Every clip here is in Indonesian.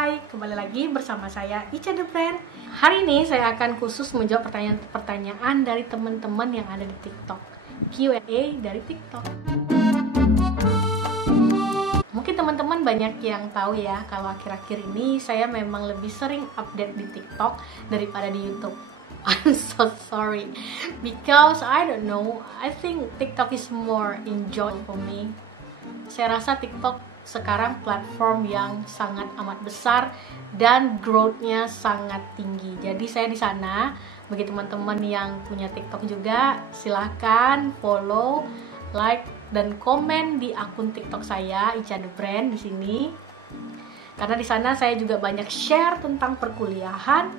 Hai, kembali lagi bersama saya Ica The Brand. Hari ini saya akan khusus menjawab pertanyaan-pertanyaan dari teman-teman yang ada di TikTok. Q&A dari TikTok. Mungkin teman-teman banyak yang tahu ya, kalau akhir-akhir ini saya memang lebih sering update di TikTok daripada di YouTube. I'm so sorry because I don't know, I think TikTok is more enjoy for me. Saya rasa TikTok sekarang platform yang sangat amat besar dan growth-nya sangat tinggi. Jadi saya di sana, bagi teman-teman yang punya TikTok juga, silahkan follow, like, dan komen di akun TikTok saya Ica The Brand di sini. Karena di sana saya juga banyak share tentang perkuliahan,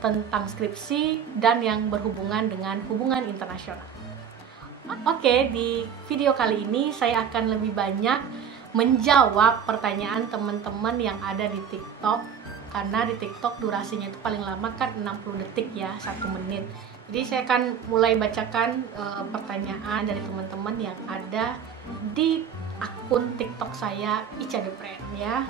tentang skripsi, dan yang berhubungan dengan hubungan internasional. Oke, di video kali ini saya akan lebih banyak menjawab pertanyaan teman-teman yang ada di TikTok. Karena di TikTok durasinya itu paling lama kan 60 detik ya, 1 menit. Jadi saya akan mulai bacakan pertanyaan dari teman-teman yang ada di akun TikTok saya Ica The Brand ya.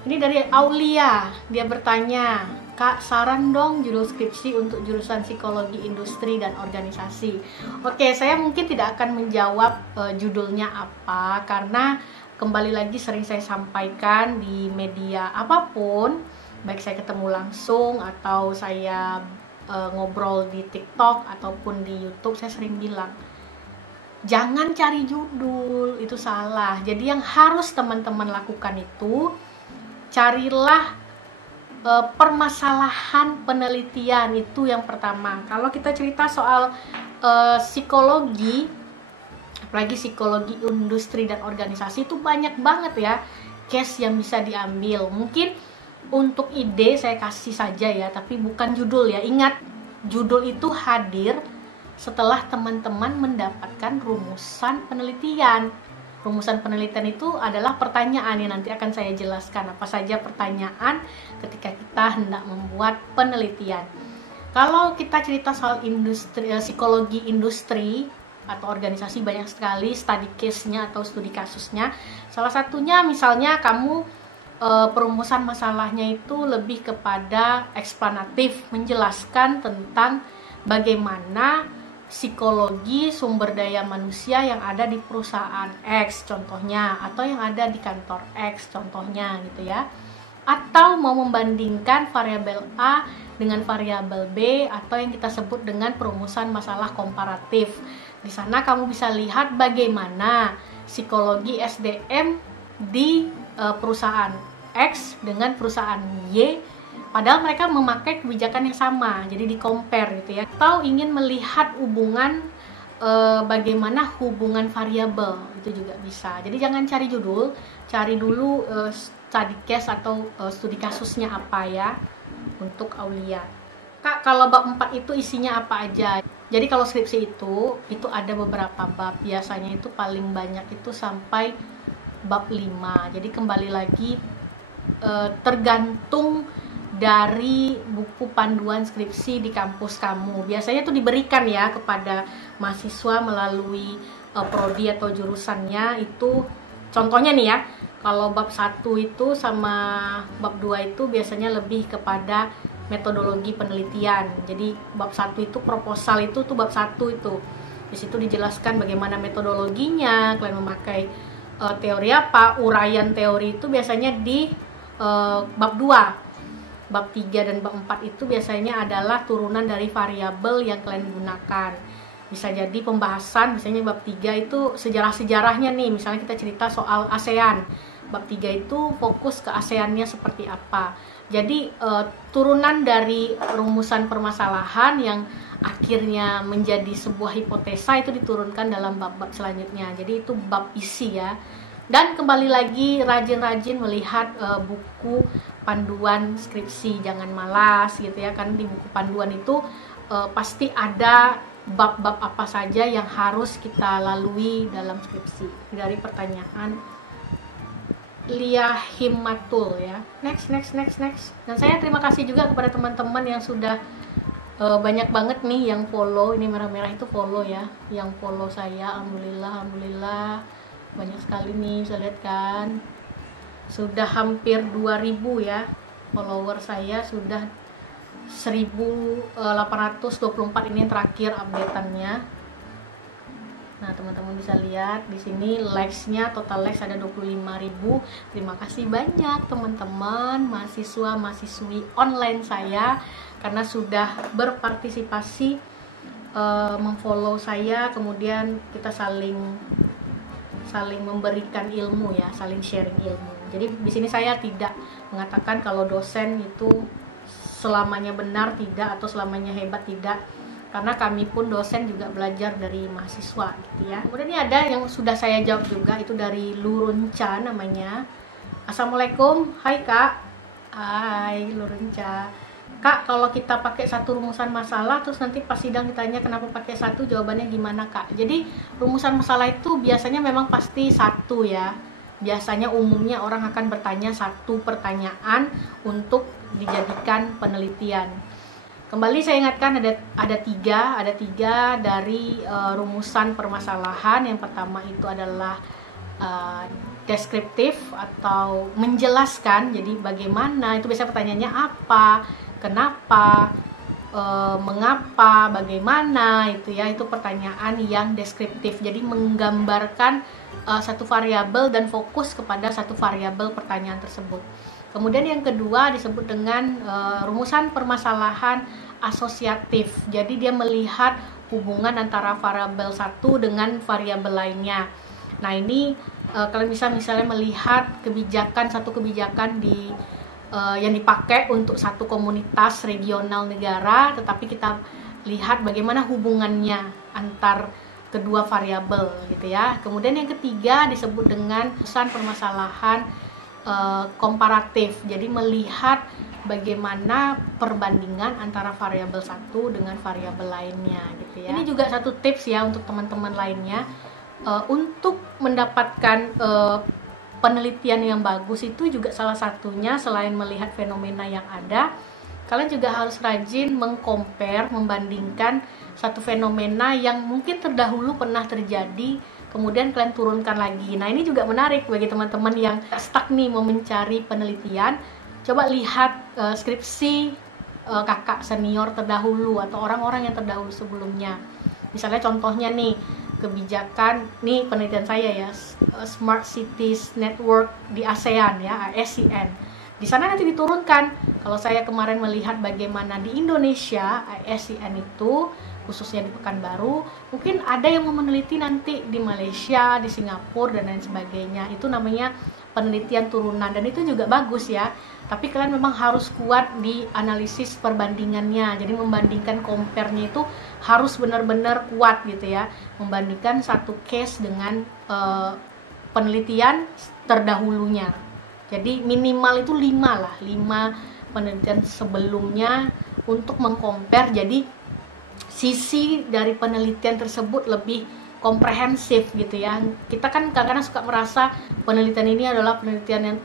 Ini dari Aulia, dia bertanya, Kak, saran dong judul skripsi untuk jurusan psikologi industri dan organisasi. Oke, saya mungkin tidak akan menjawab judulnya apa, karena kembali lagi sering saya sampaikan di media apapun, baik saya ketemu langsung atau saya ngobrol di TikTok ataupun di YouTube, saya sering bilang, jangan cari judul, itu salah. Jadi yang harus teman-teman lakukan itu, carilah permasalahan penelitian, itu yang pertama. Kalau kita cerita soal psikologi, apalagi psikologi industri dan organisasi, itu banyak banget ya case yang bisa diambil. Mungkin untuk ide saya kasih saja ya, tapi bukan judul ya. Ingat, judul itu hadir setelah teman-teman mendapatkan rumusan penelitian. Rumusan penelitian itu adalah pertanyaan yang nanti akan saya jelaskan apa saja pertanyaan ketika kita hendak membuat penelitian. Kalau kita cerita soal industri, psikologi industri atau organisasi, banyak sekali study case-nya atau studi kasusnya. Salah satunya misalnya kamu perumusan masalahnya itu lebih kepada eksplanatif, menjelaskan tentang bagaimana psikologi sumber daya manusia yang ada di perusahaan X contohnya, atau yang ada di kantor X contohnya gitu ya. Atau mau membandingkan variabel A dengan variabel B, atau yang kita sebut dengan perumusan masalah komparatif. Di sana kamu bisa lihat bagaimana psikologi SDM di perusahaan X dengan perusahaan Y, padahal mereka memakai kebijakan yang sama, jadi di compare gitu ya. Atau ingin melihat hubungan bagaimana hubungan variabel, itu juga bisa. Jadi jangan cari judul, cari dulu study case atau studi kasusnya apa ya untuk Aulia. Kak, kalau bab 4 itu isinya apa aja? Jadi kalau skripsi itu ada beberapa bab, biasanya itu paling banyak itu sampai bab 5. Jadi kembali lagi tergantung dari buku panduan skripsi di kampus kamu. Biasanya itu diberikan ya kepada mahasiswa melalui prodi atau jurusannya itu. Contohnya nih ya, kalau bab 1 itu sama bab 2 itu biasanya lebih kepada metodologi penelitian. Jadi bab 1 itu proposal itu tuh bab 1 itu. Di situ dijelaskan bagaimana metodologinya, kalian memakai teori apa, uraian teori itu biasanya di bab 2. Bab 3 dan bab 4 itu biasanya adalah turunan dari variabel yang kalian gunakan. Bisa jadi pembahasan, misalnya bab 3 itu sejarah-sejarahnya nih, misalnya kita cerita soal ASEAN. Bab 3 itu fokus ke ASEAN-nya seperti apa. Jadi turunan dari rumusan permasalahan yang akhirnya menjadi sebuah hipotesa itu diturunkan dalam bab-bab selanjutnya. Jadi itu bab isi ya. Dan kembali lagi rajin-rajin melihat buku panduan skripsi, jangan malas gitu ya, kan di buku panduan itu pasti ada bab-bab apa saja yang harus kita lalui dalam skripsi. Dari pertanyaan Lia Himmatul ya. Next. Dan saya terima kasih juga kepada teman-teman yang sudah banyak banget nih yang follow. Ini merah-merah itu follow ya, yang follow saya. Alhamdulillah banyak sekali nih, bisa lihat kan. sudah hampir 2000 ya. Follower saya sudah 1824, ini yang terakhir updateannya. Nah, teman-teman bisa lihat di sini likes-nya, total likes ada 25.000. Terima kasih banyak teman-teman mahasiswa-mahasiswi online saya karena sudah berpartisipasi memfollow saya, kemudian kita saling memberikan ilmu ya, saling sharing ilmu. Jadi di sini saya tidak mengatakan kalau dosen itu selamanya benar, tidak, atau selamanya hebat, tidak. Karena kami pun dosen juga belajar dari mahasiswa gitu ya. Kemudian ini ada yang sudah saya jawab juga, itu dari Lurunca namanya. Assalamualaikum, hai kak. Hai Lurunca. Kak, kalau kita pakai satu rumusan masalah terus nanti pas sidang ditanya kenapa pakai satu, jawabannya gimana kak? Jadi rumusan masalah itu biasanya memang pasti satu ya. Biasanya umumnya orang akan bertanya satu pertanyaan untuk dijadikan penelitian. Kembali saya ingatkan ada tiga dari rumusan permasalahan. Yang pertama itu adalah deskriptif atau menjelaskan. Jadi bagaimana, itu biasanya pertanyaannya apa, kenapa, mengapa, bagaimana, itu ya, itu pertanyaan yang deskriptif. Jadi menggambarkan satu variabel dan fokus kepada satu variabel pertanyaan tersebut. Kemudian yang kedua disebut dengan rumusan permasalahan asosiatif. Jadi dia melihat hubungan antara variabel satu dengan variabel lainnya. Nah, ini kalian bisa misalnya melihat satu kebijakan yang dipakai untuk satu komunitas regional negara, tetapi kita lihat bagaimana hubungannya antar kedua variabel gitu ya. Kemudian yang ketiga disebut dengan rumusan permasalahan komparatif. Jadi melihat bagaimana perbandingan antara variabel satu dengan variabel lainnya gitu ya. Ini juga satu tips ya untuk teman-teman lainnya, untuk mendapatkan penelitian yang bagus itu juga salah satunya selain melihat fenomena yang ada, kalian juga harus rajin mengcompare, membandingkan satu fenomena yang mungkin terdahulu pernah terjadi, kemudian kalian turunkan lagi. Nah, ini juga menarik bagi teman-teman yang stuck nih mau mencari penelitian. Coba lihat skripsi kakak senior terdahulu atau orang-orang yang terdahulu sebelumnya. Misalnya contohnya nih, kebijakan, nih penelitian saya ya, Smart Cities Network di ASEAN ya, ASEAN. Di sana nanti diturunkan. Kalau saya kemarin melihat bagaimana di Indonesia ASEAN itu, khususnya di Pekanbaru, mungkin ada yang mau meneliti nanti di Malaysia, di Singapura dan lain sebagainya. Itu namanya penelitian turunan, dan itu juga bagus ya. Tapi kalian memang harus kuat di analisis perbandingannya. Jadi membandingkan, compare-nya itu harus benar-benar kuat gitu ya. Membandingkan satu case dengan penelitian terdahulunya. Jadi minimal itu 5 penelitian sebelumnya untuk mengcompare. Jadi sisi dari penelitian tersebut lebih komprehensif gitu ya. Kita kan kadang-kadang suka merasa penelitian ini adalah penelitian yang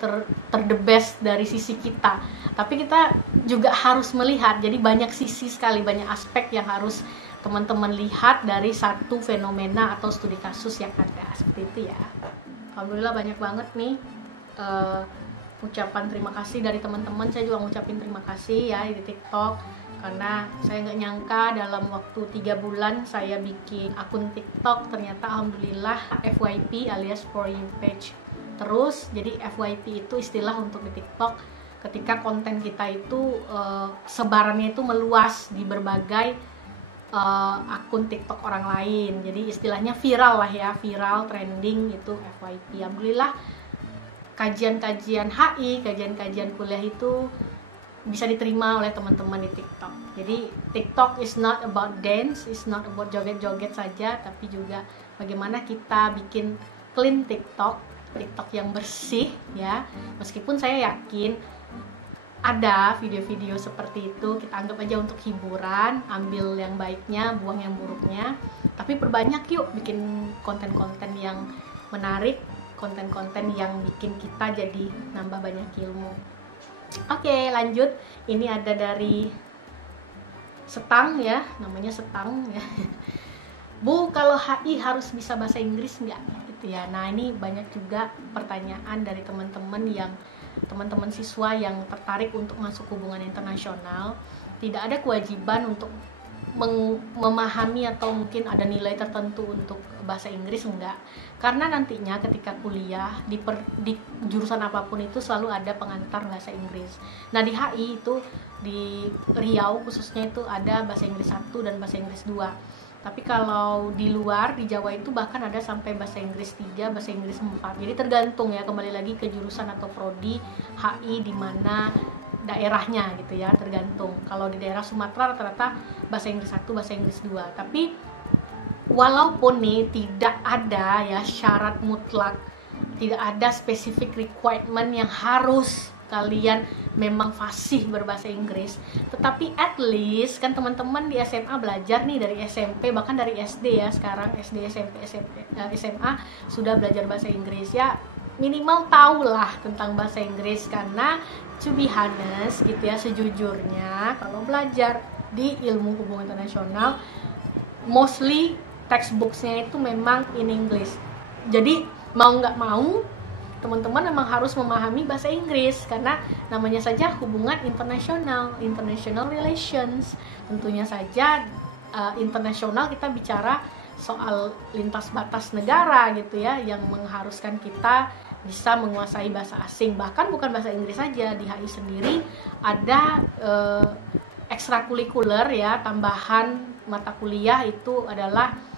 the best dari sisi kita, tapi kita juga harus melihat, jadi banyak sisi sekali, banyak aspek yang harus teman-teman lihat dari satu fenomena atau studi kasus yang ada, seperti itu ya. Alhamdulillah banyak banget nih ucapan terima kasih dari teman-teman. Saya juga ngucapin terima kasih ya di TikTok, karena saya nggak nyangka dalam waktu 3 bulan saya bikin akun TikTok, ternyata alhamdulillah FYP alias For You Page terus. Jadi FYP itu istilah untuk di TikTok ketika konten kita itu sebarannya itu meluas di berbagai akun TikTok orang lain. Jadi istilahnya viral lah ya, viral, trending, itu FYP. Alhamdulillah kajian-kajian HI, kajian-kajian kuliah itu bisa diterima oleh teman-teman di TikTok. Jadi TikTok is not about dance, is not about joget-joget saja, tapi juga bagaimana kita bikin clean TikTok yang bersih ya. Meskipun saya yakin ada video-video seperti itu, kita anggap aja untuk hiburan, ambil yang baiknya, buang yang buruknya. Tapi perbanyak yuk bikin konten-konten yang menarik, konten-konten yang bikin kita jadi nambah banyak ilmu. Oke, lanjut. Ini ada dari Setang ya, namanya Setang ya. Bu, kalau HI harus bisa bahasa Inggris nggak? Gitu ya. Nah, ini banyak juga pertanyaan dari teman-teman siswa yang tertarik untuk masuk hubungan internasional. Tidak ada kewajiban untuk memahami atau mungkin ada nilai tertentu untuk bahasa Inggris, enggak, karena nantinya ketika kuliah di jurusan apapun itu selalu ada pengantar bahasa Inggris. Nah, di HI itu, di Riau khususnya, itu ada bahasa Inggris 1 dan bahasa Inggris 2. Tapi kalau di luar, di Jawa itu bahkan ada sampai bahasa Inggris 3, bahasa Inggris 4. Jadi tergantung ya, kembali lagi ke jurusan atau prodi HI di mana daerahnya gitu ya, tergantung. Kalau di daerah Sumatera rata-rata bahasa Inggris 1, bahasa Inggris 2. Tapi walaupun nih tidak ada ya syarat mutlak, tidak ada specific requirement yang harus kalian memang fasih berbahasa Inggris, tetapi at least kan teman-teman di SMA belajar nih dari SMP, bahkan dari SD ya, sekarang SD, SMP, SMA sudah belajar bahasa Inggris ya, minimal tahulah tentang bahasa Inggris. Karena to be honest gitu ya, sejujurnya kalau belajar di ilmu hubungan internasional mostly textbooksnya itu memang in English. Jadi mau nggak mau teman-teman memang harus memahami bahasa Inggris, karena namanya saja hubungan internasional, international relations. Tentunya saja internasional, kita bicara soal lintas batas negara gitu ya, yang mengharuskan kita bisa menguasai bahasa asing. Bahkan bukan bahasa Inggris saja, di HI sendiri ada ekstrakurikuler ya, tambahan mata kuliah itu adalah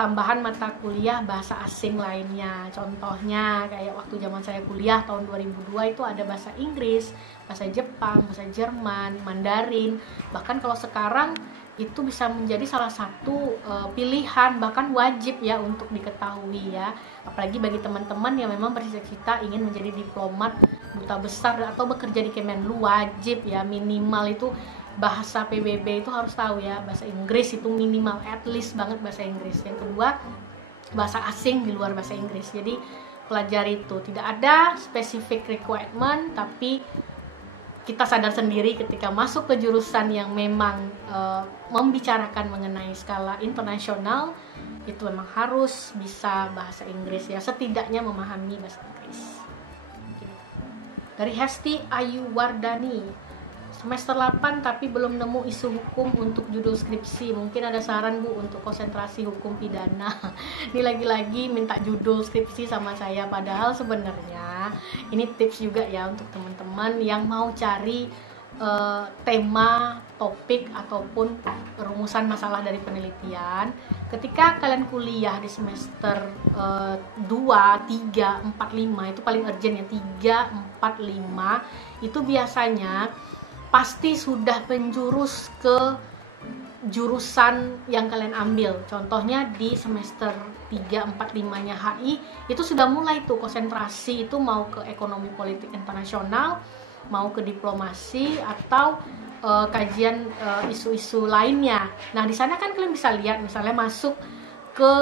tambahan mata kuliah bahasa asing lainnya. Contohnya kayak waktu zaman saya kuliah tahun 2002 itu ada bahasa Inggris, bahasa Jepang, bahasa Jerman, Mandarin. Bahkan kalau sekarang itu bisa menjadi salah satu pilihan, bahkan wajib ya untuk diketahui ya. Apalagi bagi teman-teman yang memang bercita-cita ingin menjadi diplomat, duta besar atau bekerja di Kemenlu, wajib ya, minimal itu bahasa PBB itu harus tahu ya, bahasa Inggris itu minimal, at least banget bahasa Inggris. Yang kedua, bahasa asing di luar bahasa Inggris. Jadi pelajari itu, tidak ada specific requirement, tapi kita sadar sendiri ketika masuk ke jurusan yang memang membicarakan mengenai skala internasional, itu memang harus bisa bahasa Inggris ya, setidaknya memahami bahasa Inggris. Dari Hesti Ayu Wardani, semester 8 tapi belum nemu isu hukum untuk judul skripsi. Mungkin ada saran Bu untuk konsentrasi hukum pidana. Ini lagi-lagi minta judul skripsi sama saya, padahal sebenarnya ini tips juga ya untuk teman-teman yang mau cari tema, topik ataupun rumusan masalah dari penelitian. Ketika kalian kuliah di semester 2, 3, 4, 5 itu paling urgent ya, 3, 4, 5 itu biasanya pasti sudah menjurus ke jurusan yang kalian ambil. Contohnya di semester 3, 4, 5-nya HI itu sudah mulai tuh konsentrasi, itu mau ke ekonomi politik internasional, mau ke diplomasi atau kajian isu-isu lainnya. Nah, di sana kan kalian bisa lihat misalnya masuk ke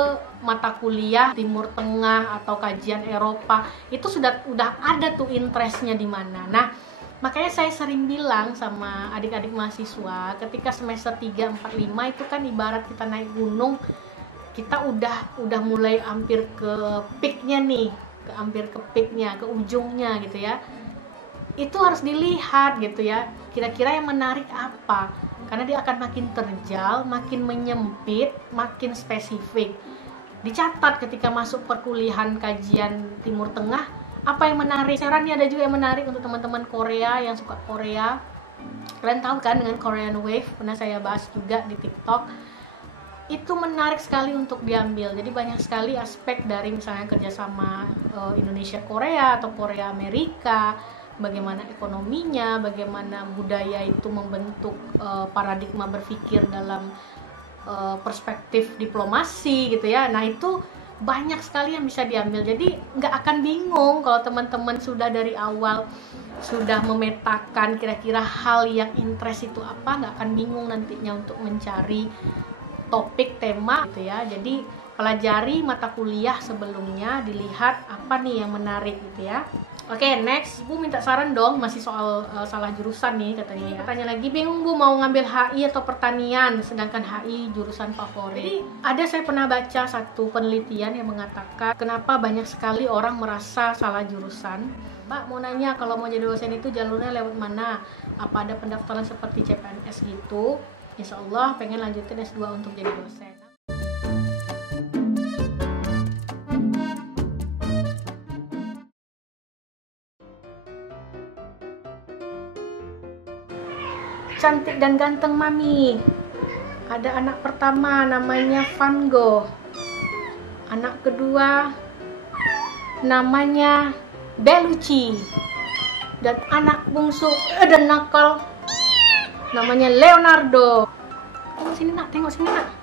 mata kuliah Timur Tengah atau kajian Eropa, itu udah ada tuh interestnya di mana. Nah, makanya saya sering bilang sama adik-adik mahasiswa, ketika semester 3, 4, 5 itu kan ibarat kita naik gunung, kita udah mulai hampir ke peaknya nih, hampir ke peaknya, ke ujungnya gitu ya. Itu harus dilihat gitu ya, kira-kira yang menarik apa, karena dia akan makin terjal, makin menyempit, makin spesifik. Dicatat ketika masuk perkuliahan kajian Timur Tengah, apa yang menarik. Sarannya ada juga yang menarik untuk teman-teman Korea yang suka Korea. Kalian tahu kan dengan Korean Wave, pernah saya bahas juga di TikTok. Itu menarik sekali untuk diambil. Jadi banyak sekali aspek dari misalnya kerjasama Indonesia Korea atau Korea Amerika, bagaimana ekonominya, bagaimana budaya itu membentuk paradigma berpikir dalam perspektif diplomasi gitu ya. Nah, itu banyak sekali yang bisa diambil. Jadi nggak akan bingung kalau teman-teman sudah dari awal sudah memetakan kira-kira hal yang interest itu apa, nggak akan bingung nantinya untuk mencari topik, tema gitu ya. Jadi pelajari mata kuliah sebelumnya, dilihat apa nih yang menarik gitu ya. Oke, next, Bu minta saran dong, masih soal salah jurusan nih katanya ya. Tanya lagi, bingung Bu mau ngambil HI atau pertanian, sedangkan HI jurusan favorit. Jadi, ada saya pernah baca satu penelitian yang mengatakan kenapa banyak sekali orang merasa salah jurusan. Mbak mau nanya, kalau mau jadi dosen itu jalurnya lewat mana? Apa ada pendaftaran seperti CPNS gitu? Insya Allah pengen lanjutin S2 untuk jadi dosen. Cantik dan ganteng mami. Ada anak pertama namanya Van Gogh. Anak kedua namanya Bellucci. Dan anak bungsu dan nakal namanya Leonardo. Tengok sini nak, tengok sini nak.